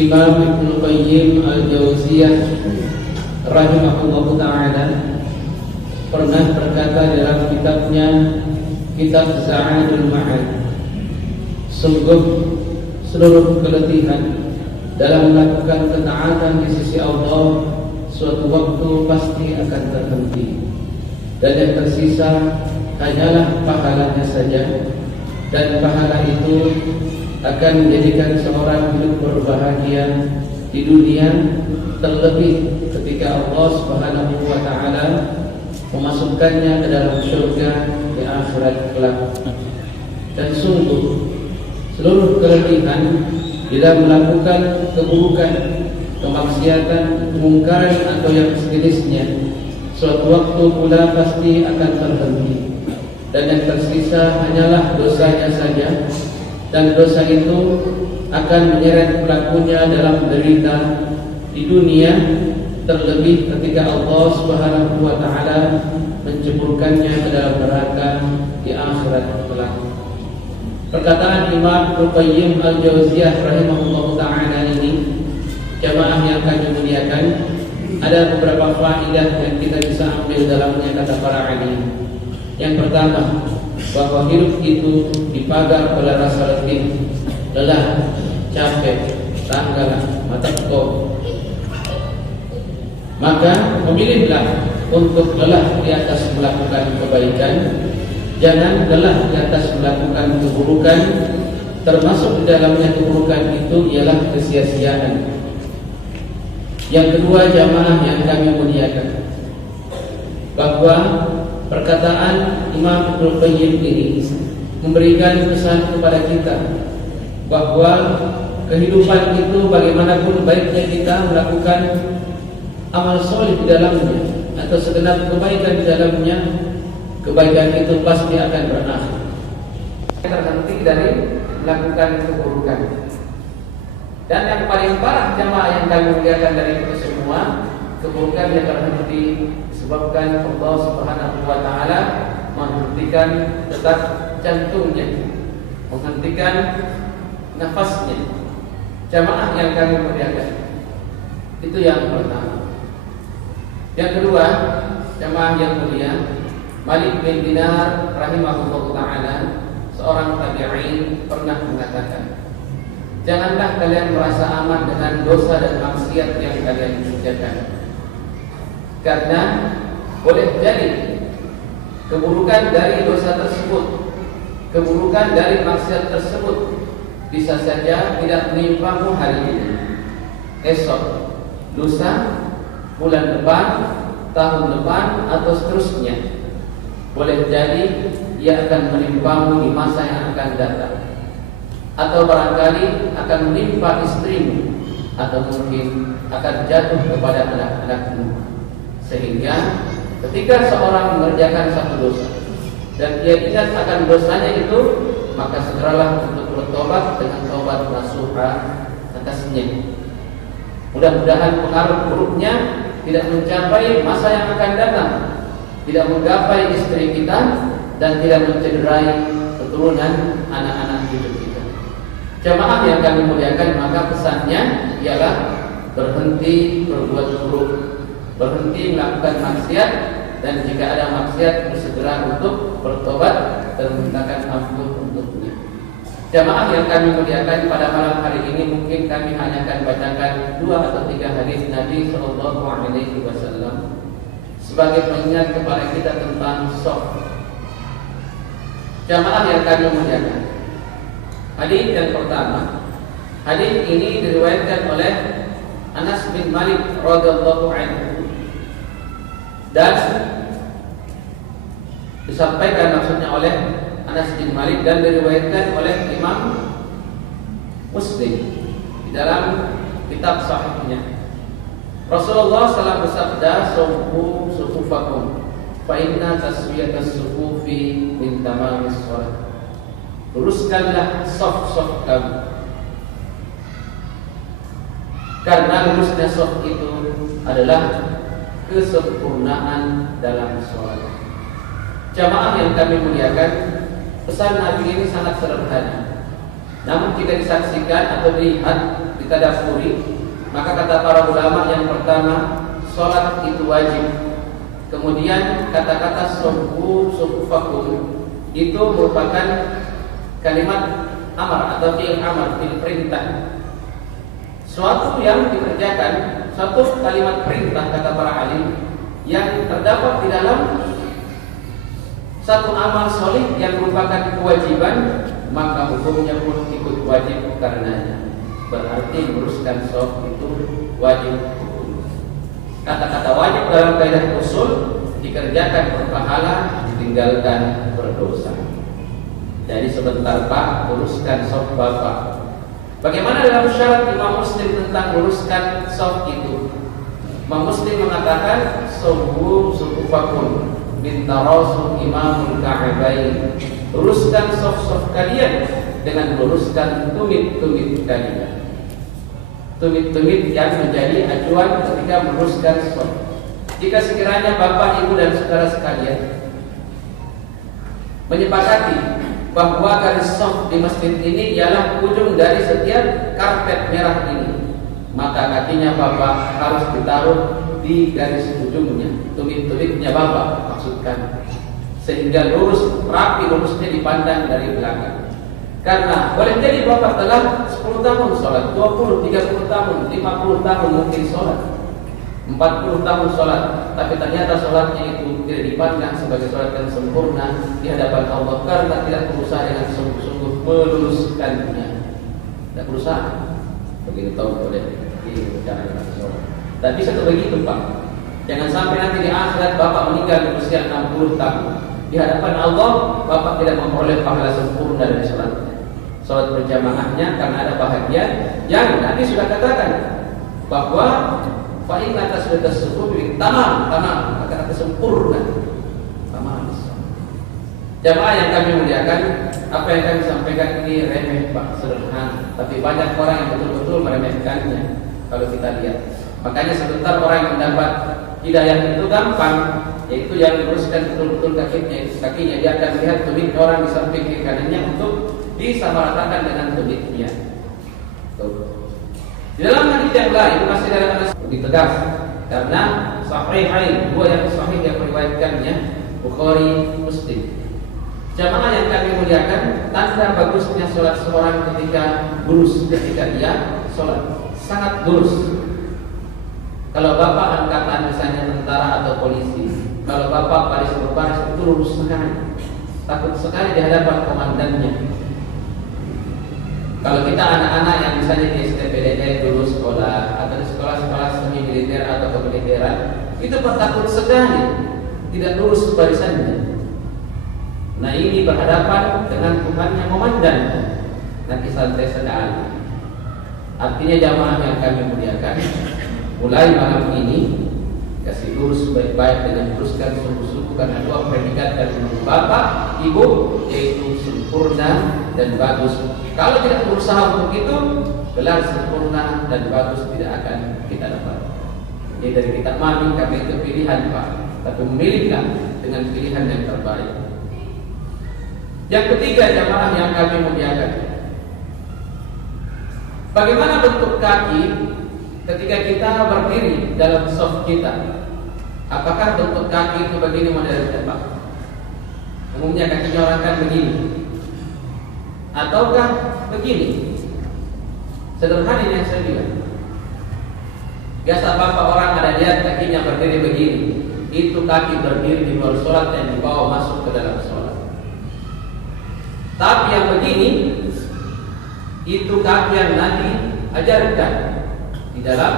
Imam Ibnu Qayyim Al-Jauziyah rahimahullahu ta'ala pernah berkata dalam kitabnya Kitab Za'adul Ma'ad, sungguh seluruh keletihan dalam melakukan ketaatan di sisi Allah suatu waktu pasti akan terhenti, dan yang tersisa hanyalah pahalanya saja, dan pahala itu akan menjadikan seorang hidup berbahagia di dunia, terlebih ketika Allah Subhanahu wa taala memasukkannya ke dalam surga di akhirat kelak. Dan sungguh seluruh keletihan bila melakukan keburukan, kemaksiatan, kemungkaran atau yang sejenisnya, suatu waktu pula pasti akan terhenti, dan yang tersisa hanyalah dosanya saja, dan dosa itu akan menyeret pelakunya dalam derita di dunia, terlebih ketika Allah Subhanahu wa taala menceburkannya ke dalam neraka di akhirat kelak. Perkataan Imam Ibnu Qayyim Al-Jauziyah rahimahullahu ta'ala ini, jamaah yang kami muliakan, ada beberapa faedah yang kita bisa ambil dalamnya, kata para alim. Yang pertama, bahwa hidup itu dipagar oleh rasa letih, lelah, capek, tanggalah, mata kok. Maka memilihlah untuk lelah di atas melakukan kebaikan, jangan lelah di atas melakukan keburukan, termasuk di dalamnya keburukan itu ialah kesia-siaan. Yang kedua, jamaah yang kami muliakan, bahwa perkataan Imam Ibnu Qayyim ini memberikan pesan kepada kita bahwa kehidupan itu bagaimanapun baiknya kita melakukan amal soleh di dalamnya atau segenap kebaikan di dalamnya, kebaikan itu pasti akan berakhir. Terhenti dari melakukan keburukan. Dan yang paling parah jamaah yang kami muliakan dari itu semua, keburukan yang terhenti disebabkan Allah Subhanahu wa taala menghentikan detak jantungnya, menghentikan nafasnya. Jamaah yang kami muliakan, itu yang pertama. Yang kedua, jamaah yang mulia, Malik bin Dinar rahimahullahu ta'ala, seorang tabi'in, pernah mengatakan, janganlah kalian merasa aman dengan dosa dan maksiat yang kalian kerjakan, karena boleh jadi keburukan dari dosa tersebut, keburukan dari maksiat tersebut bisa saja tidak menimpamu hari ini, esok, lusa, bulan depan, tahun depan, atau seterusnya. Boleh jadi ia akan menimpamu di masa yang akan datang, atau barangkali akan menimpa istrimu, atau mungkin akan jatuh kepada anak-anakmu. Sehingga ketika seorang mengerjakan satu dosa dan dia ingat akan dosanya itu, maka segeralah untuk bertobat dengan taubat nasuha atasnya. Mudah-mudahan pengaruh buruknya tidak mencapai masa yang akan datang, tidak menggapai istri kita, dan tidak mencederai keturunan anak-anak cucu kita. Jamaah yang kami muliakan, maka pesannya ialah berhenti berbuat buruk, berhenti melakukan maksiat, dan jika ada maksiat bersegera untuk bertobat dan memintakan ampun untuknya. Jamaah yang kami muliakan, pada malam hari ini mungkin kami hanya akan bacakan 2 atau 3 hadis Nabi Sallallahu Alaihi Wasallam sebagai pengingat kepada kita tentang shock. Jamaah yang kami muliakan, hadis yang pertama, hadis ini diriwayatkan oleh Anas bin Malik radhiyallahu anhu, dan disampaikan maksudnya oleh Anas bin Malik dan diriwayatkan oleh Imam Muslim di dalam kitab sahihnya. Rasulullah SAW bersabda, "Sawwu sufufakum, fa inna taswiyatas sufufi min tamamis shalah." Luruskanlah saf-saf kamu, karena lurusnya saf itu adalah kesempurnaan dalam sholat. Jamaah yang kami muliakan, pesan Nabi ini sangat sederhana. Namun jika disaksikan atau dilihat di kita dapuri, maka kata para ulama yang pertama, sholat itu wajib. Kemudian kata-kata sufufakum itu merupakan kalimat amar atau fi'il amar, fi'il perintah. Suatu yang dikerjakan, suatu kalimat perintah kata para alim yang terdapat di dalam satu amal solih yang merupakan kewajiban, maka hukumnya pun ikut wajib karenanya. Berarti meluruskan shaf itu wajib. Kata-kata wajib dalam kaidah usul dikerjakan berpahala, ditinggalkan berdosa. Jadi sebentar Pak, luruskan shaf Bapak. Bagaimana dalam syarat Imam Muslim tentang luruskan shaf itu? Imam Muslim mengatakan subuh sufufakum bin tarasul imamul ka'bain. Luruskan shaf-shaf kalian dengan luruskan tumit-tumit kalian. Tumit-tumit yang menjadi acuan ketika meluruskan shaf. Jika sekiranya Bapak, Ibu dan saudara sekalian menyepakati bahwa garis shaf di masjid ini ialah ujung dari setiap karpet merah ini, maka kakinya Bapak harus ditaruh di garis ujungnya, tumit-tumitnya Bapak maksudkan, sehingga lurus, rapi lurusnya dipandang dari belakang. Karena boleh jadi Bapak telah 10 tahun sholat, 20, 30 tahun, 50 tahun mungkin sholat, 40 tahun sholat, tapi ternyata sholatnya itu tidak dipandang sebagai sholat yang sempurna di hadapan Allah karena tidak berusaha dengan sungguh-sungguh meluruskannya. Tidak berusaha. Begitu tahu boleh dibicarakan sholat. Tapi satu begitu Pak, jangan sampai nanti di akhirat Bapak meninggal di usia 60 tahun. Di hadapan Allah Bapak tidak memperoleh pahala sempurna dari sholatnya, sholat berjamaahnya, karena ada bahagian yang nanti sudah katakan bahwa fa'in atas sudah tersebut tamam, kata-kata sempurna, tamam. Jamaah yang kami muliakan, apa yang kami sampaikan ini remeh Pak, sederhana, tapi banyak orang yang betul-betul meremehkannya. Kalau kita lihat, makanya sebentar orang yang mendapat hidayah itu gampang, yaitu yang meluruskan betul-betul kakinya, dia akan lihat tumit orang di samping kiri kanannya untuk disamaratakan dengan tumitnya. Di dalam hadis yang lain masih dalam hadis lebih tegas, karena sahihain, dua yang sahih yang meriwayatkannya Bukhari Muslim. Jamaah yang kami muliakan, tanda bagusnya sholat seorang ketika lurus, ketika dia sholat sangat lurus. Kalau Bapak angkatan misalnya tentara atau polisi, kalau Bapak baris berbaris itu lurus sekali, takut sekali di hadapan komandannya. Kalau kita anak-anak yang misalnya di STPDN dulu sekolah atau di sekolah-sekolah semi militer atau kemiliteran, itu takut sekali tidak lurus barisannya. Nah ini berhadapan dengan Tuhan yang memandang, nanti santai sekali. Artinya jamaah yang kami muliakan, mulai malam ini kasih lurus baik-baik dengan luruskan sungguh-sungguh, karena dua predikat dari Bapak, Ibu, yaitu sempurna dan bagus. Kalau tidak berusaha untuk itu, gelar sempurna dan bagus tidak akan kita dapat. Jadi dari kita mami kami itu pilihan Pak, tapi memilihkan dengan pilihan yang terbaik. Yang ketiga jamaah yang kami muliakan, bagaimana bentuk kaki ketika kita berdiri dalam shaf kita? Apakah bentuk kaki itu begini modelnya Pak? Umumnya kakinya orang kan begini, ataukah begini? Sederhana ini yang saya bilang. Biasa Bapak orang ada lihat kakinya berdiri begini, itu kaki berdiri di luar sholat yang dibawa masuk ke dalam sholat. Tapi yang begini, itu kaki yang Nabi ajarkan di dalam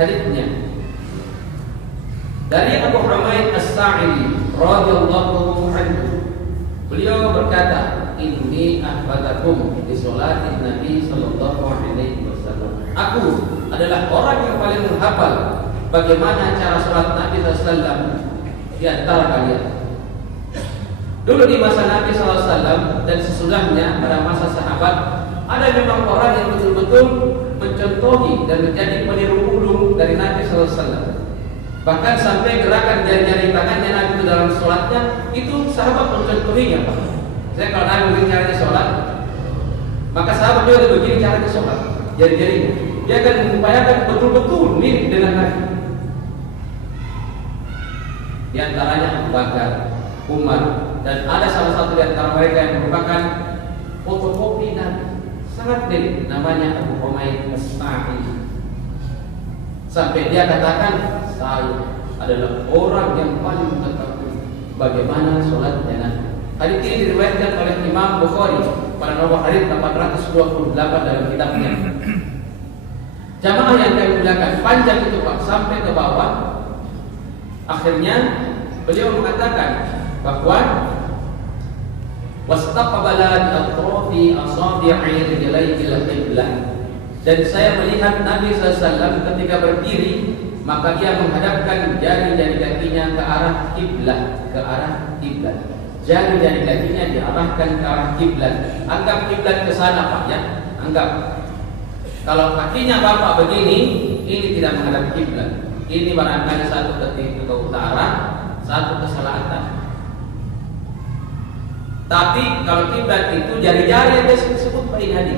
hadisnya. Dari Abu Humaid As-Sa'idi radhiyallahu anhu, beliau berkata, "Inni ahbatakum di sholatin Nabi sallallahu alaihi wasallam." Aku adalah orang yang paling menghafal bagaimana cara sholat Nabi sallallahu alaihi wasallam di antara kalian. Dulu di masa Nabi SAW dan sesudahnya pada masa sahabat, ada memang orang yang betul-betul mencontohi dan menjadi peniru ulung dari Nabi SAW. Bahkan sampai gerakan jari-jari tangannya Nabi itu dalam sholatnya, itu sahabat mencontohinya Pak. Saya kalau Nabi begini caranya sholat, maka sahabat juga begini caranya sholat, jari-jari. dia akan mengupayakan betul-betul mirip dengan Nabi. Di antaranya Abu Bakar, Umar, dan ada salah satu di antara mereka yang merupakan fotokopi Nabi, sangat mirip, namanya Abu Humaid As-Sa'idi. Sampai dia katakan, saya adalah orang yang paling mengetahui bagaimana sholatnya Nabi. Hadis ini diriwayatkan oleh Imam Bukhari pada nomor hadis 828 dalam kitabnya. Jamaah yang kami muliakan, panjang itu Pak, sampai ke bawah. Akhirnya beliau mengatakan bahwa wastaqbala al-atrafi asabi'i rijlaihi al-qiblah. Dan saya melihat Nabi SAW ketika berdiri, maka dia menghadapkan jari-jari kakinya ke arah kiblat, ke arah kiblat. Jari-jari kakinya diarahkan ke arah kiblat. Anggap kiblat ke sana Pak ya. Anggap kalau kakinya Bapak begini, ini tidak menghadap kiblat. Ini barangkali satu ke utara, satu ke selatan. Tapi kalau kiblat itu jari-jari yang disebut Pak Inadi,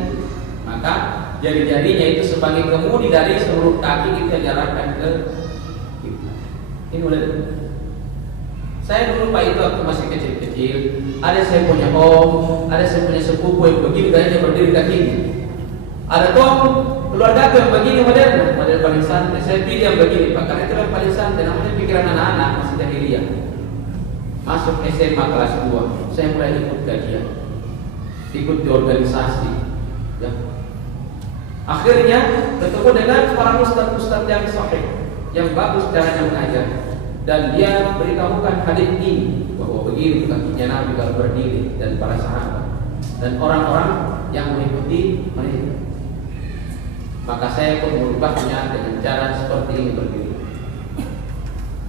maka jari-jarinya itu sebagai kemudi dari seluruh kaki kita diarahkan ke kiblat. Ini boleh. Saya dulu Pak itu waktu masih kecil-kecil, ada saya punya om, ada saya punya sepupu yang begini kayaknya berdiri kakinya. Ada toh keluarga yang begini model paling santai. Saya pilih yang begini Pak, karena itu yang paling santai. Namanya pikiran anak-anak masih jahiliyah. Masuk SMA kelas 2, saya mulai ikut kajian, ikut di organisasi. Ya. Akhirnya ketemu dengan para ustaz-ustaz yang sahih, yang bagus caranya mengajar. Dan dia beritahukan hadis ini bahwa begini kakinya Nabi kalau berdiri dan para sahabat dan orang-orang yang mengikuti mereka. Maka saya pun merubahnya dengan cara seperti ini berdiri.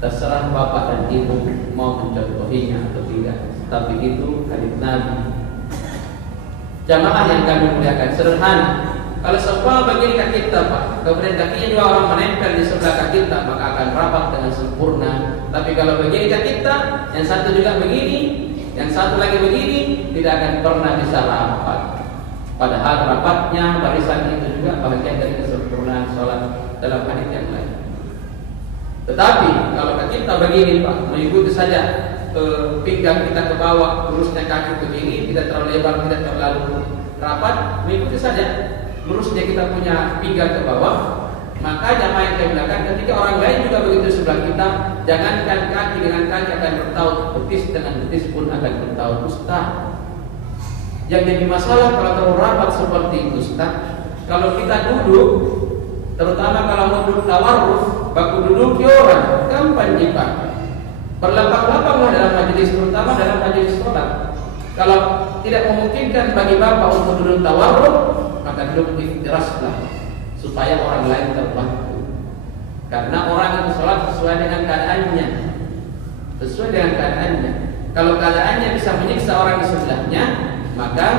Terserah bapak dan ibu mau mencontohinya atau tidak, tapi itu hadis Nabi. Jamaah yang kami muliakan, sederhana. Kalau semua begini kaki kita Pak, kemudian kakinya juga orang menempel di sebelah kaki kita, maka akan rapat dengan sempurna. Tapi kalau begini kaki kita, yang satu juga begini, yang satu lagi begini, tidak akan pernah bisa rapat. Padahal rapatnya barisan itu juga bagian dari kesempurnaan sholat dalam hadis yang lain. Tetapi kalau kaki kita begini Pak, mengikuti saja ke pinggang kita ke bawah, lurusnya kaki begini, tidak terlalu lebar, tidak terlalu rapat, mengikuti saja lurusnya kita punya pinggang ke bawah. Maka jamaah yang kami belakang, ketika orang lain juga begitu sebelah kita, jangankan kaki dengan kaki akan bertaut, betis dengan betis pun akan bertaut. Ustaz, yang jadi masalah kalau terlalu rapat seperti itu Ustaz, kalau kita duduk, terutama kalau mau duduk tawarruf, baku duduk orang, gampang dipakai. Berlapang-lapanglah dalam majelis, terutama dalam majelis sholat. Kalau tidak memungkinkan bagi bapak untuk duduk tawarruf, maka duduk iftiraslah supaya orang lain terbantu. Karena orang itu sholat sesuai dengan keadaannya, sesuai dengan keadaannya. Kalau keadaannya bisa menyiksa orang di sebelahnya, maka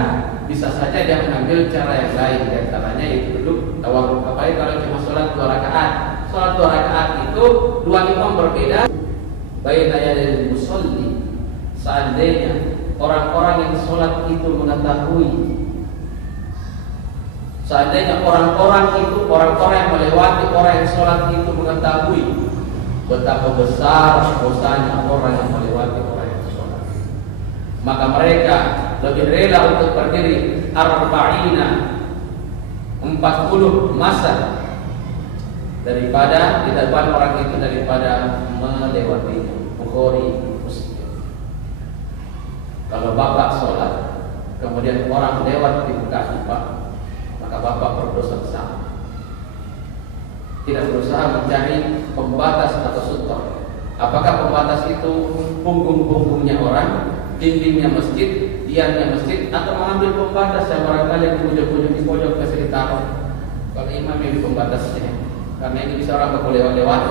bisa saja dia mengambil cara yang lain. Di antaranya itu duduk tawarruf. Apalagi kalau cuma sholat 2 rakaat. Sholat 2 rakaat itu 2 imam berbeda. Baina yadil musalli, seandainya orang-orang yang sholat itu mengetahui, seandainya orang-orang yang melewati orang yang sholat itu mengetahui betapa besar dosanya orang yang melewati orang yang sholat, maka mereka lebih rela untuk berdiri arba'ina 40 masa daripada di depan orang itu, daripada melewatinya. Bukhari, Muslim. Kalau bapak sholat kemudian orang lewat di kaki Pak, maka bapak berdosa besar. Tidak berusaha mencari pembatas atau sutor. Apakah pembatas itu punggung-punggungnya orang, dindingnya masjid, tiangnya masjid, atau mengambil pembatas yang barangkali di pojok-pojok di pojok bisa ditaruh. Kalau imam yang di pembatasnya, karena ini bisa orang berlewat-lewat.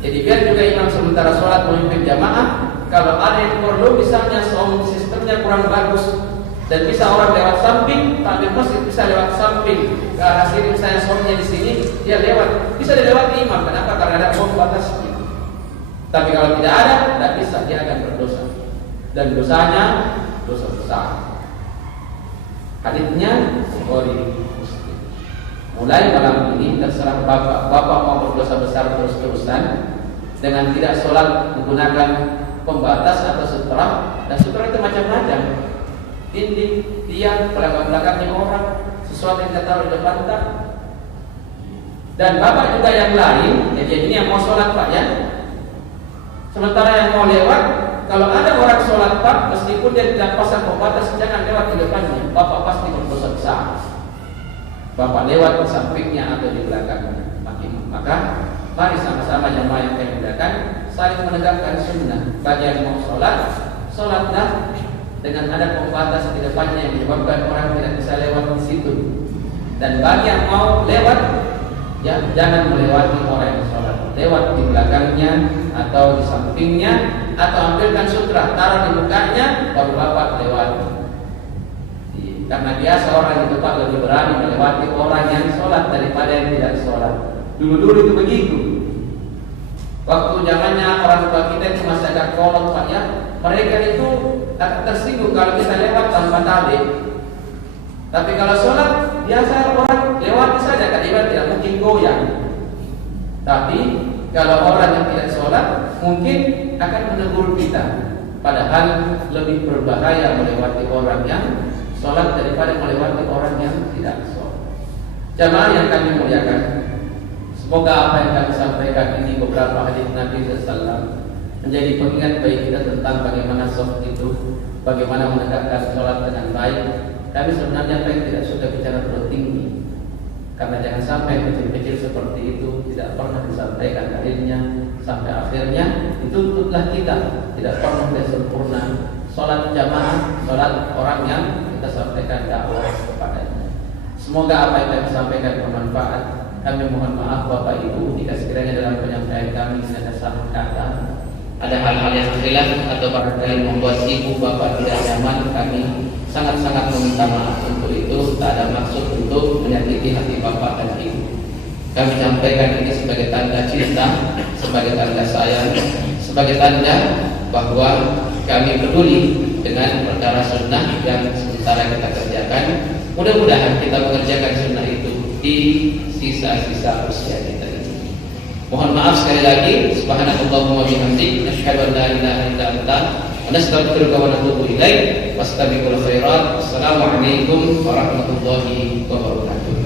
Jadi biar juga imam sementara sholat memimpin jamaah, kalau ada yang perlu misalnya sound sistemnya kurang bagus dan bisa orang lewat samping, tapi masjid bisa lewat samping ke arah sini, misalnya soundnya di sini, dia lewat, bisa dilewati imam. Kenapa? Karena ada pembatasnya. Tapi kalau tidak ada, tidak bisa, dia akan berdosa, dan dosanya dosa besar. Hadisnya Bukhari, Muslim. mulai malam ini terserah bapak mau berdosa besar terus-terusan dengan tidak sholat menggunakan pembatas atau sutra. Dan sutra itu macam-macam, dinding, tiang, belakang-belakangnya orang, sesuatu yang taruh di depan tak. Dan bapak juga yang lain, jadi ini yang mau sholat pak ya. Sementara yang mau lewat, kalau ada orang sholat pak, meskipun dia tidak pasang pembatas, jangan lewat di depannya. Bapak pasti berdosa besar. Bapak lewat di sampingnya atau di belakangnya. Maka mari sama-sama jamaah yang kami muliakan saling menegakkan sunnah. Bagi yang mau sholat, sholatlah dengan ada pembatas di depannya yang menyebabkan orang tidak bisa lewat di situ. Dan bagi yang mau lewat, ya jangan melewati orang yang sholat. Lewat di belakangnya atau di sampingnya, atau ambilkan sutra taruh di mukanya, baru bapak lewat. Karena biasa orang itu pak lebih berani melewati orang yang sholat daripada yang tidak sholat. Dulu-dulu itu begitu. Waktu zamannya orang tua kita itu masih agak kolot pak ya, mereka itu akan tersinggung kalau kita lewat tanpa tabe. Tapi kalau sholat biasa orang lewati saja, kadang tidak mungkin goyang. Tapi kalau orang yang tidak sholat mungkin akan menegur kita. Padahal lebih berbahaya melewati orang yang sholat daripada melewati orang yang tidak sholat. Jamaah yang kami muliakan, semoga apa yang kami sampaikan ini beberapa hadis Nabi SAW menjadi pengingat bagi kita tentang bagaimana sholat itu, bagaimana menegakkan sholat dengan baik. Kami sebenarnya tidak suka bicara terlalu tinggi, karena jangan sampai kecil-kecil seperti itu tidak pernah disampaikan dalilnya, sampai akhirnya dituntutlah kita tidak pernah sempurna sholat jamaah, sholat orang yang kita sampaikan dakwah kepadanya. Semoga apa yang kami sampaikan bermanfaat. Kami mohon maaf Bapak Ibu jika sekiranya dalam penyampaian kami ada salah kata, ada hal-hal yang khilaf atau barangkali membuat ibu bapak tidak nyaman. Kami sangat-sangat meminta maaf untuk itu. Tak ada maksud untuk menyakiti hati bapak dan ibu. Kami sampaikan ini sebagai tanda cinta, sebagai tanda sayang, sebagai tanda bahwa kami peduli dengan perkara sunnah yang sementara kita kerjakan. Mudah-mudahan kita mengerjakan sunnah itu di sisa-sisa usia kita ini. Mohon maaf sekali lagi. Subhanakallahumma wa bihamdik, asyhadu an la ilaha illa anta, wa nastaghfiruka wa natubu ilaik. Wastabiqul khairat. Wassalamualaikum warahmatullahi wabarakatuh.